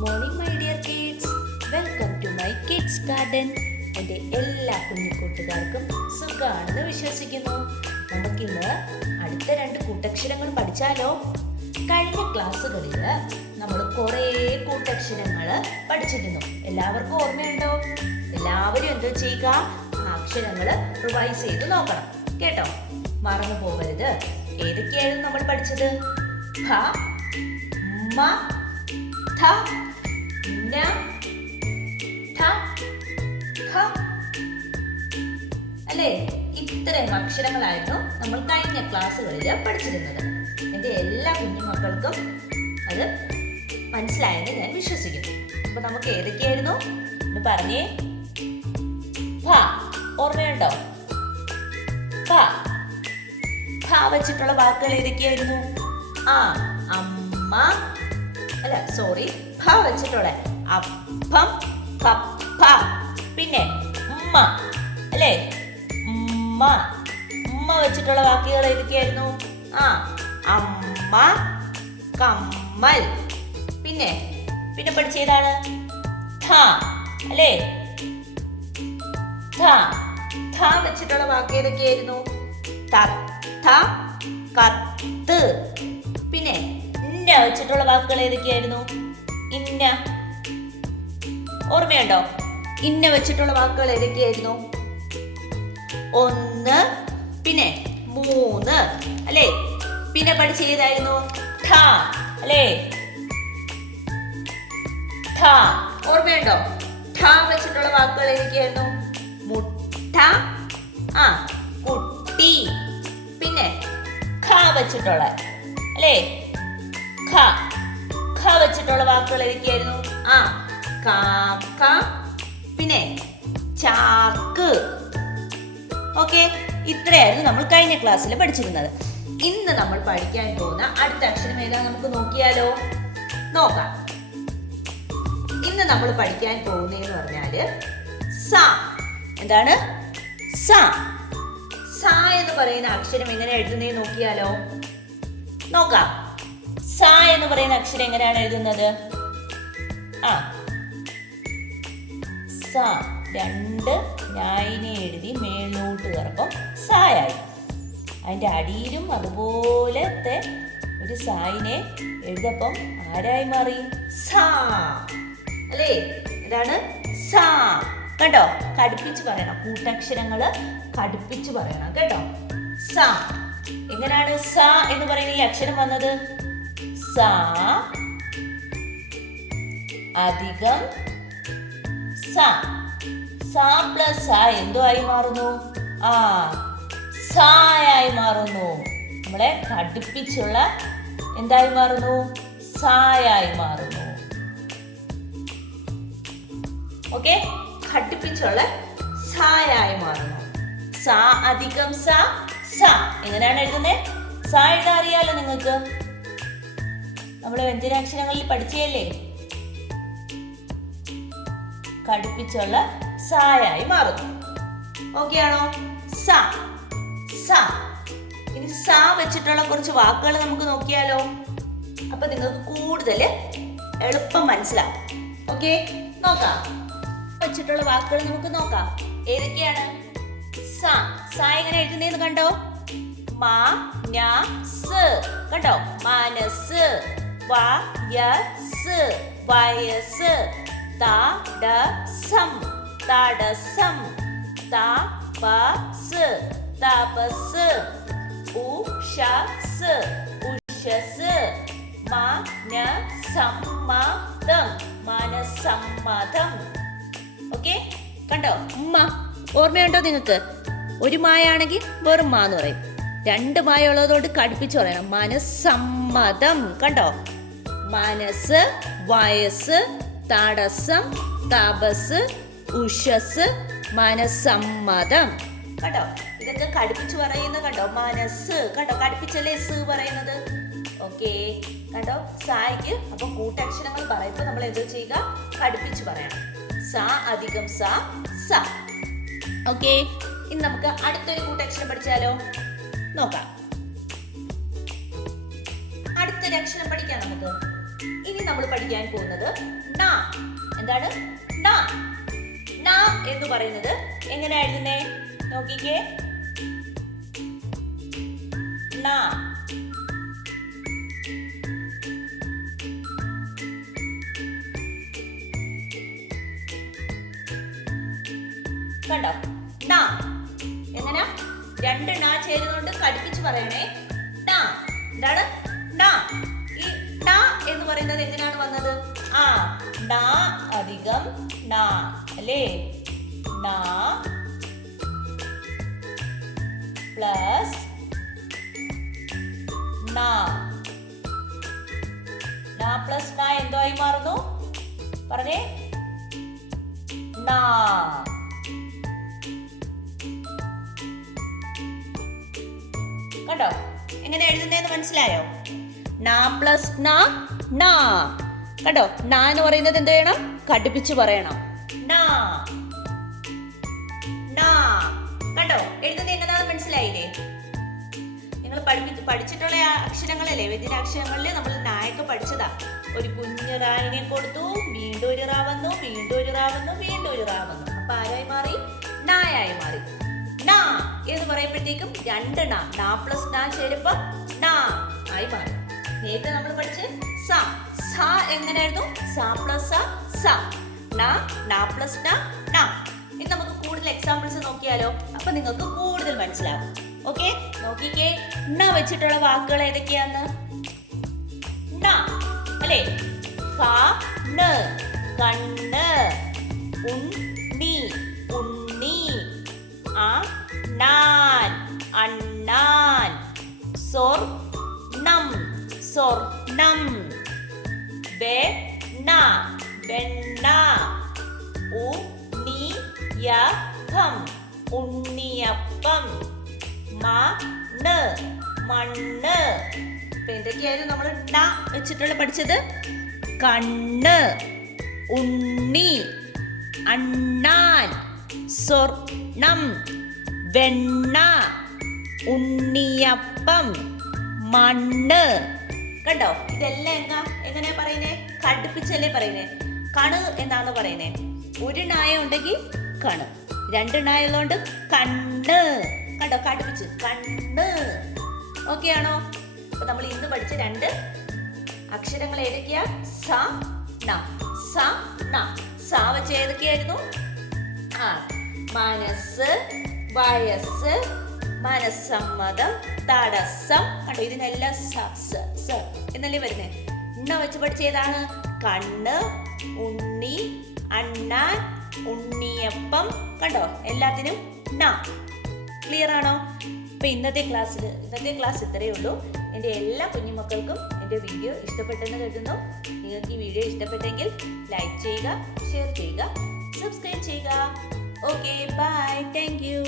Morning my dear kids, welcome to my kids garden. എൻ്റെ എല്ലാ കുഞ്ഞു കൂട്ടുകാർക്കും സുഖമാണെന്ന് വിശ്വസിക്കുന്നു. നമുക്കിന്ന് അടുത്ത 2 കൂട്ടക്ഷരങ്ങൾ പഠിച്ചാലോ? കഴിഞ്ഞ ക്ലാസ്സുകളിൽ നമ്മൾ കുറേ കൂട്ടക്ഷരങ്ങൾ പഠിച്ചിരുന്നു. എല്ലാവർക്കും ഓർമ്മയുണ്ടോ? എല്ലാവരും എന്താ ചെയ്യുക? ആ അക്ഷരങ്ങൾ റിവൈസ് ചെയ്ത് നോക്കണം കേട്ടോ, മറന്നു പോകരുത്. ഏതൊക്കെയായിരുന്നു നമ്മൾ പഠിച്ചത്? ഹ, മ, ഥ, ന, ഠ, ഖ അല്ലേ? ഇത്രയും അക്ഷരങ്ങളായിരുന്നു നമ്മൾ കഴിഞ്ഞ ക്ലാസ്സുകളിൽ പഠിച്ചിരുന്നത്. എൻ്റെ എല്ലാ കുഞ്ഞുമക്കൾക്കും അത് മനസ്സിലായെന്ന് ഞാൻ വിശ്വസിക്കുന്നു. അപ്പൊ നമുക്ക് ഏതൊക്കെയായിരുന്നു എന്ന് പറഞ്ഞേ. ഭ ഓർമ്മയുണ്ടോ? ഭ ഭ വെച്ചിട്ടുള്ള വാക്കുകൾ ഏതൊക്കെയായിരുന്നു? ആ അമ്മ, അല്ല സോറി, ഭ വെച്ചിട്ടുള്ള അപ്പം, കപ്പ, പിന്നെ ഉമ്മ അല്ലേ? ഉമ്മ. ഉമ്മ വെച്ചിട്ടുള്ള വാക്കുകൾ ഏതൊക്കെയായിരുന്നു? ആ അമ്മ, കമ്മൽ. പിന്നെ പിന്നെ പഠിച്ചതാണ് ഥ അല്ലേ? ഥ ഥ വെച്ചിട്ടുള്ള വാക്ക് ഏതൊക്കെയായിരുന്നു? തത്ത, കത്ത്. പിന്നെ ഇന്ന വെച്ചിട്ടുള്ള വാക്കുകൾ ഏതൊക്കെയായിരുന്നു? ഇന്ന. ഓർമ്മയുണ്ടോ? ഇന്ന വെച്ചിട്ടുള്ള വാക്കുകൾ ഏതൊക്കെയായിരുന്നു? 1, പിന്നെ 3 അല്ലേ? പിന്നെ പഠിച്ച ഏതായിരുന്നു? ഠ അല്ലേ? ഠ ഓർമ്മയുണ്ടോ? ഠ വെച്ചിട്ടുള്ള വാക്കുകൾ ഏതൊക്കെയായിരുന്നു? മുട്ട, ആ കുട്ടി. പിന്നെ ഖ വെച്ചിട്ടുള്ള അല്ലേ? ഖ ഖ വെച്ചിട്ടുള്ള വാക്കുകൾ ഏതൊക്കെയായിരുന്നു? ആ കാക്ക, പിന്നെ ചാക്ക്. ഓക്കെ, ഇത്രയായിരുന്നു നമ്മൾ കഴിഞ്ഞ ക്ലാസ്സിൽ പഠിച്ചിരുന്നത്. ഇന്ന് നമ്മൾ പഠിക്കാൻ പോകുന്ന അടുത്ത അക്ഷരം ഏതാ നമുക്ക് നോക്കിയാലോ? നോക്കാം. ഇന്ന് നമ്മൾ പഠിക്കാൻ പോകുന്നതെന്ന് പറഞ്ഞാല് സ. എന്താണ്? സ. സ എന്ന് പറയുന്ന അക്ഷരം എങ്ങനെ എഴുതുന്നതെന്ന് നോക്കിയാലോ? നോക്കാം. സ എന്ന് പറയുന്ന അക്ഷരം എങ്ങനെയാണ് എഴുതുന്നത്? ആ സ 2 ഞായിനെ എഴുതി മേലോട്ട് കയറുമ്പം സായായി. അതിൻ്റെ അടിയിലും അതുപോലത്തെ ഒരു സായിനെ എഴുതപ്പം ആരായി മാറി? സാ അല്ലേ? ഇതാണ് സാ. കേട്ടോ, കടുപ്പിച്ച് പറയണം. കൂട്ടക്ഷരങ്ങള് കടുപ്പിച്ച് പറയണം കേട്ടോ. സാ. എങ്ങനെയാണ് സാ എന്ന് പറയുന്ന ഈ അക്ഷരം വന്നത്? സാ അധികം സ. സ പ്ലസ് സ എന്തോ ആയി മാറുന്നു? ആ സായായി മാറുന്നു. നമ്മളെ കടുപ്പിച്ചുള്ള എന്തായി മാറുന്നു? സായായി മാറുന്നു. ഓക്കെ, കടുപ്പിച്ചുള്ള സായായി മാറുന്നു. സ അധികം സ. സ എങ്ങനെയാണ് എഴുതുന്നത്? സ എഴുതാൻ അറിയാലോ നിങ്ങൾക്ക്. നമ്മൾ വ്യഞ്ജനാക്ഷരങ്ങളിൽ പഠിച്ചല്ലേ? കടുപ്പിച്ചുള്ള സായായി മാറുന്നു. ഓക്കെ ആണോ? സ സ. ഇനി സ വെച്ചിട്ടുള്ള കുറച്ച് വാക്കുകൾ നമുക്ക് നോക്കിയാലോ? അപ്പൊ നിങ്ങൾക്ക് കൂടുതൽ എളുപ്പം മനസ്സിലാവും. ഓക്കെ, നോക്കാം. വെച്ചിട്ടുള്ള വാക്കുകൾ നമുക്ക് നോക്കാം. ഏതൊക്കെയാണ്? സ. സ എങ്ങനെ എഴുതുന്നതെന്ന് കണ്ടോ? മനസ്. കണ്ടോ? മനസ്. വയസ്, വയസ്. തടസം, തടസം. തപസ്, തപസ്. ഉഷസ്, ഉഷസ്. മനസമ്മതം, മനസമ്മതം. ഓക്കെ, കണ്ടോ? ഉമ്മ ഓർമ്മയുണ്ടോ നിങ്ങൾക്ക്? ഒരു മായാണെങ്കിൽ വെറും മാ എന്ന് പറയും. 2 മായ ഉള്ളതുകൊണ്ട് കടുപ്പിച്ച് പറയണം. മനസമ്മതം. കണ്ടോ? മനസ്, വയസ്സ്, തടസ്സം, തപസ്, ഉഷസ്, മനസമ്മതം. കേട്ടോ, ഇതൊക്കെ കടുപ്പിച്ച് പറയുന്നത് കണ്ടോ? മനസ്സ്. കണ്ടോ, കടുപ്പിച്ചല്ലേ സ് പറയുന്നത്. ഓക്കെ, കണ്ടോ? സായിക്ക് അപ്പൊ കൂട്ടക്ഷരങ്ങൾ പറയുമ്പോൾ നമ്മൾ എന്ത് ചെയ്യുക? കടുപ്പിച്ച് പറയണം. സ അധികം സ, സ. ഓക്കെ, ഇനി നമുക്ക് അടുത്തൊരു കൂട്ടക്ഷരം പഠിച്ചാലോ? നോക്കാം. അടുത്തൊരു അക്ഷരം പഠിക്കാം നമുക്ക്. ഇനി നമ്മൾ പഠിക്കാൻ പോകുന്നത് ന. എന്താണ്? ന. ന എന്ന് പറയുന്നത് എങ്ങനെ എഴുതുന്നേ? നോക്കിക്കേ. ന. കണ്ടോ? ന. എങ്ങനെ? രണ്ട് ന ചേരുന്നുണ്ട്, കടുപ്പിച്ച് പറയണേ. ന. എന്താണ്? ന. ഈ ന എന്ന് പറയുന്നത് എങ്ങനെയാണ് വന്നത്? ന അധികം ന അല്ലേ? ന പ്ലസ് ന. ന പ്ലസ് ന എന്തായി മാറുന്നു? പറഞ്ഞേ. ന. കണ്ടോ എങ്ങനെ എഴുതുന്നതെന്ന് മനസ്സിലായോ? ന പ്ലസ് ന, ന. കണ്ടോ? ന എന്ന് പറയുന്നത് എന്ത് ചെയ്യണം? കടുപ്പിച്ച് പറയണം. ന. ന. കണ്ടോ എഴുതുന്നത് എങ്ങനെയാണെന്ന് മനസ്സിലായില്ലേ? നിങ്ങൾ പഠിച്ചിട്ടുള്ള അക്ഷരങ്ങളല്ലേ? വ്യഞ്ജനാക്ഷരങ്ങളിൽ നമ്മൾ നായൊക്കെ പഠിച്ചതാ. ഒരു കുഞ്ഞു റായിനെ കൊടുത്തു, വീണ്ടും ഒരു റാ വന്നു, വീണ്ടും ഒരു റാ വന്നു, വീണ്ടും ഒരു റാ വന്നു. അപ്പൊ ആരായി മാറി? നായായി മാറി. ന എന്ന് പറയുമ്പോഴത്തേക്കും രണ്ട് ന. ന പ്ലസ് ന ചേരുമ്പോ ന ആയി മാറി. നേരത്തെ നമ്മൾ പഠിച്ച് സ. സ എങ്ങനെയായിരുന്നു? സ പ്ലസ് സ. ന പ്ലസ് ന. ഇനി നമുക്ക് കൂടുതൽ എക്സാമ്പിൾസ് നോക്കിയാലോ? അപ്പൊ നിങ്ങൾക്ക് കൂടുതൽ മനസ്സിലാവും. ഓക്കെ, നോക്കിക്കേ. ന വെച്ചിട്ടുള്ള വാക്കുകൾ ഏതൊക്കെയാന്ന്? ന അല്ലേ? കണ്ണ്, കണ്ണ്. ഉണ്ണി, ഉണ്ണി. അണ്ണാൻ, അണ്ണാൻ. സ്വർണം, സ്വർണം. വെണ്ണ, വെണ്ണ. ഉണ്ണിയപ്പം, ഉണ്ണിയപ്പം. മണ്ണ്, മണ്ണ്. ഇപ്പൊ എന്തൊക്കെയായിരുന്നു നമ്മൾ ന വെച്ചിട്ടുള്ള പഠിച്ചത്? കണ്ണ്, ഉണ്ണി, അണ്ണാൻ, സ്വർണം, വെണ്ണ, ഉണ്ണിയപ്പം, മണ്ണ്. കണ്ടോ? ഇതെല്ലാം എങ്ങനെയാ പറയുന്നേ? കടുപ്പിച്ചല്ലേ പറയുന്നേ. കണ് എന്നാണ് പറയുന്നേ. ഒരു നായ ഉണ്ടെങ്കിൽ കണ്, രണ്ട് നായ ഉള്ളതുകൊണ്ട് കണ്ണ്. കണ്ടോ? കടുപ്പിച്ച് കണ്ണ്. ഓക്കെ ആണോ? അപ്പൊ നമ്മൾ ഇന്ന് പഠിച്ച രണ്ട് അക്ഷരങ്ങൾ ഏതൊക്കെയാ? സ, ന. സ, ന. സ വെച്ച് ഏതൊക്കെയായിരുന്നു? മനസ്സ്, വയസ്സ്, മനസ്സമ്മതം, തടസ്സം. കണ്ടോ? ഇതിനെല്ലാം സ എന്നല്ലേ വരുന്നേ. ന വെച്ച് പഠിച്ച ഏതാണ്? കണ്ണ്, ഉണ്ണി, അണ്ണാൻ, ഉണ്ണിയപ്പം. കണ്ടോ? എല്ലാത്തിനും ന. ക്ലിയർ ആണോ? അപ്പൊ ഇന്നത്തെ ക്ലാസ് ഇത്രയേ ഉള്ളൂ. എൻ്റെ എല്ലാ കുഞ്ഞുമക്കൾക്കും എൻ്റെ വീഡിയോ ഇഷ്ടപ്പെട്ടെന്ന് കരുതുന്നു. നിങ്ങൾക്ക് ഈ വീഡിയോ ഇഷ്ടപ്പെട്ടെങ്കിൽ ലൈക്ക് ചെയ്യുക, ഷെയർ ചെയ്യുക, സബ്സ്ക്രൈബ് ചെയ്യുക. Okay, bye. Thank U.